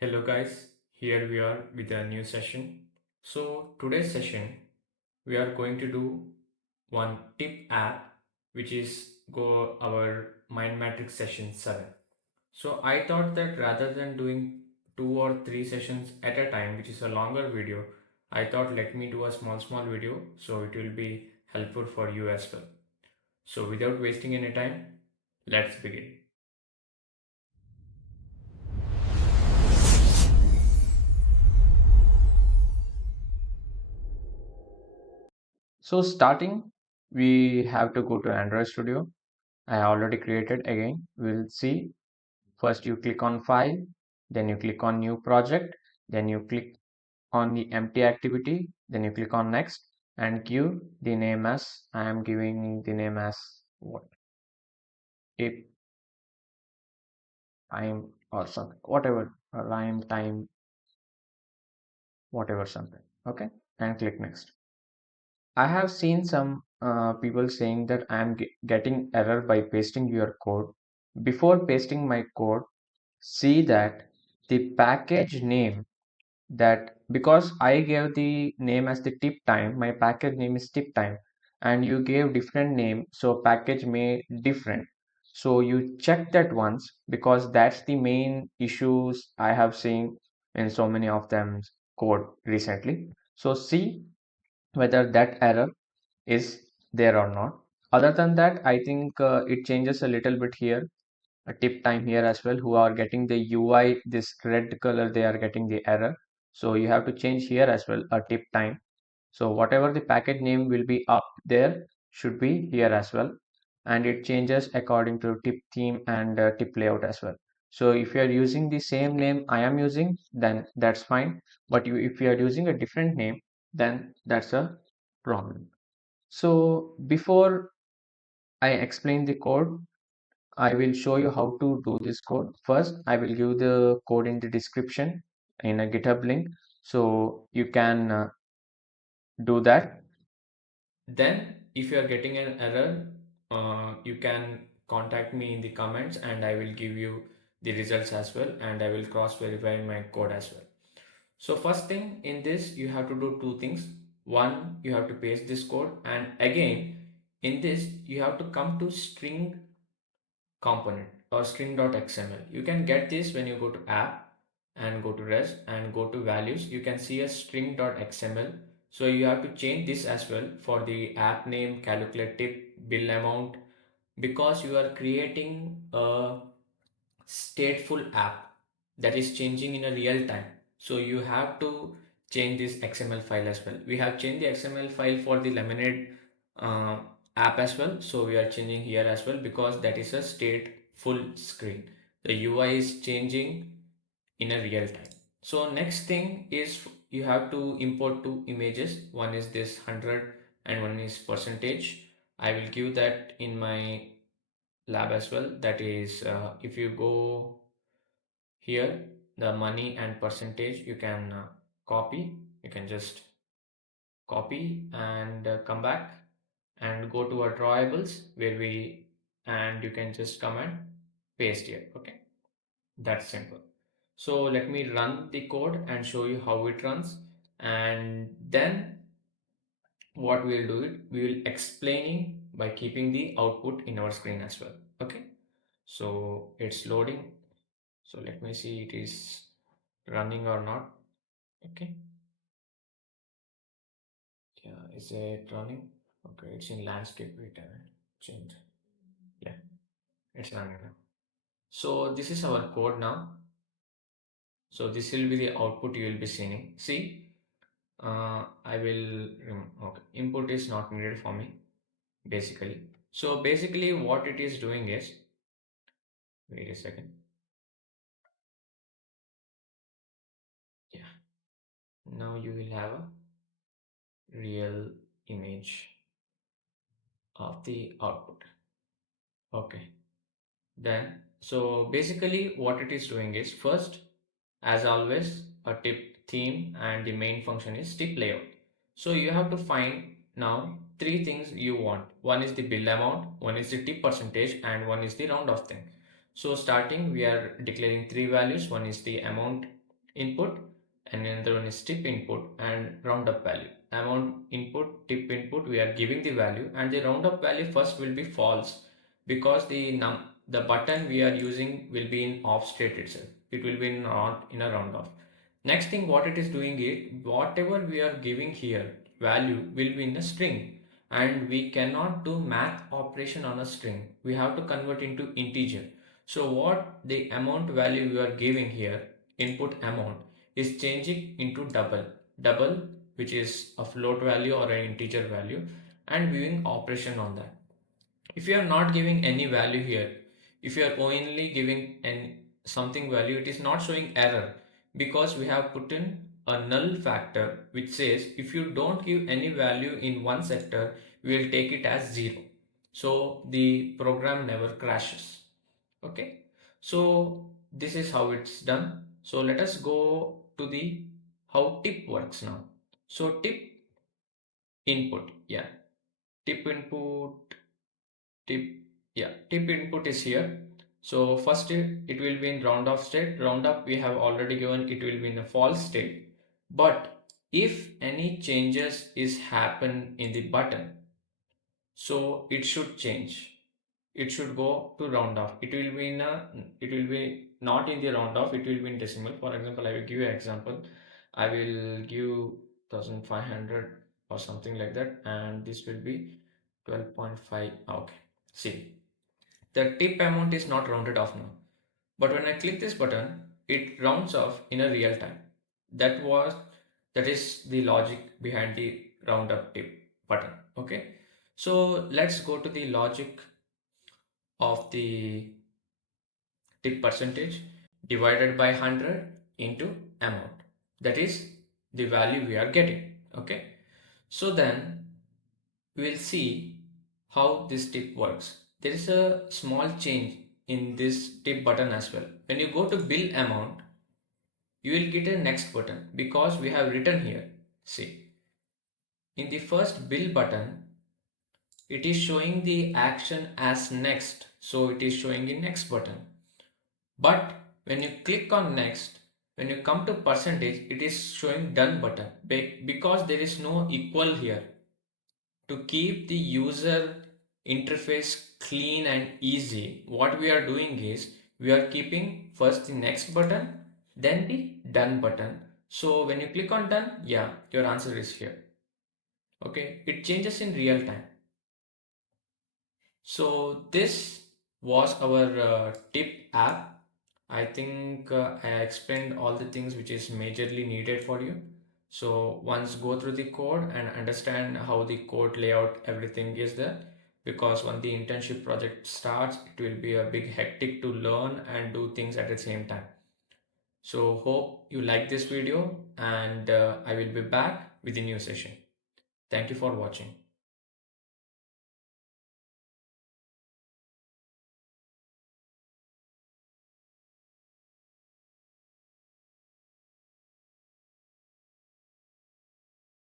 Hello guys, here we are with a new session. So today's session we are going to do one tip app which is go our MindMatrix session 7. So I thought that rather than doing 2 or 3 sessions at a time, which is a longer video, I thought let me do a small video so it will be helpful for you as well. So without wasting any time, let's begin. So starting, we have to go to Android Studio. I already created again. We'll see. First you click on file, then you click on new project, then you click on the empty activity, then you click on next and give the name as I am giving the name as what? If time or something, whatever, rhyme time, whatever something. Okay, and click next. I have seen some people saying that I am getting error by pasting your code. Before pasting my code, see that the package name that because I gave the name as the tip time, my package name is tip time, and you gave different name, so package may different. So you check that once because that's the main issues I have seen in so many of them code recently. So see whether that error is there or not. Other than that, I think it changes a little bit here. A tip time here as well. Who are getting the UI this red color, they are getting the error. So you have to change here as well a tip time. So whatever the package name will be up there should be here as well, and it changes according to tip theme and tip layout as well. So if you are using the same name I am using, then that's fine. But if you are using a different name, then that's a problem. So before I explain the code, I will show you how to do this code. First, I will give the code in the description in a GitHub link, so you can do that. Then, if you are getting an error, you can contact me in the comments and I will give you the results as well, and I will cross verify my code as well. So first thing in this, you have to do two things. One, you have to paste this code, and again, in this, you have to come to string component or string.xml. You can get this when you go to app and go to res and go to values. You can see a string.xml. So you have to change this as well for the app name, calculate tip, bill amount, because you are creating a stateful app that is changing in a real time. So you have to change this XML file as well. We have changed the XML file for the Lemonade uh, app as well. So we are changing here as well because that is a stateful screen. The UI is changing in a real time. So next thing is you have to import two images. One is this 100 and one is percentage. I will give that in my lab as well. That is if you go here, the money and percentage, you can copy. You can just copy and come back and go to our drawables where we, and you can just come and paste here. Okay, that's simple. So let me run the code and show you how it runs, and then what we'll do it, we will explaining by keeping the output in our screen as well. Okay, so it's loading. So let me see it is running or not. Okay, yeah, is it running? Okay, it's in landscape. Wait, I will change. Yeah, it's running now. So this is our code now. So this will be the output you will be seeing. See, I will okay. Input is not needed for me basically. So basically, what it is doing is, wait a second. Yeah, now you will have a real image of the output. Okay. Then, so basically what it is doing is first, as always, a tip theme and the main function is tip layout. So you have to find now three things you want. One is the bill amount, one is the tip percentage, and one is the round off thing. So starting, we are declaring three values. One is the amount input, and another one is tip input and roundup value. Amount input, tip input, we are giving the value, and the roundup value first will be false because the button we are using will be in off state itself. It will be not in a roundoff. Next thing what it is doing is whatever we are giving here value will be in a string, and we cannot do math operation on a string. We have to convert into integer. So what the amount value we are giving here, input amount, is changing into double, which is a float value or an integer value, and doing operation on that. If you are not giving any value here, if you are only giving an something value, it is not showing error because we have put in a null factor which says if you don't give any value in one sector, we will take it as 0. So the program never crashes. Okay, so this is how it's done. So let us go to the how tip works now. So tip input, yeah, tip input, tip, yeah, tip input is here. So first it will be in round off state. Round up we have already given, it will be in a false state. But if any changes is happen in the button, so it should change, it should go to round off. It will be in a, it will be not in the round off, it will be in decimal. For example, I will give you an example. I will give 1500 or something like that, and this will be 12.5. Okay, see, the tip amount is not rounded off now, but when I click this button, it rounds off in a real time. That was, that is the logic behind the roundup tip button. Okay, so let's go to the logic of the tip percentage divided by 100 into amount. That is the value we are getting. Okay, so then we will see how this tip works. There is a small change in this tip button as well. When you go to bill amount, you will get a next button because we have written here. See, in the first bill button, it is showing the action as next. So it is showing the next button. But when you click on next, when you come to percentage, it is showing done button because there is no equal here. To keep the user interface clean and easy, what we are doing is we are keeping first the next button, then the done button. So when you click on done, yeah, your answer is here. Okay, it changes in real time. So this was our tip app. I think I explained all the things which is majorly needed for you. So once go through the code and understand how the code layout, everything is there. Because when the internship project starts, it will be a big hectic to learn and do things at the same time. So hope you like this video, and I will be back with a new session. Thank you for watching.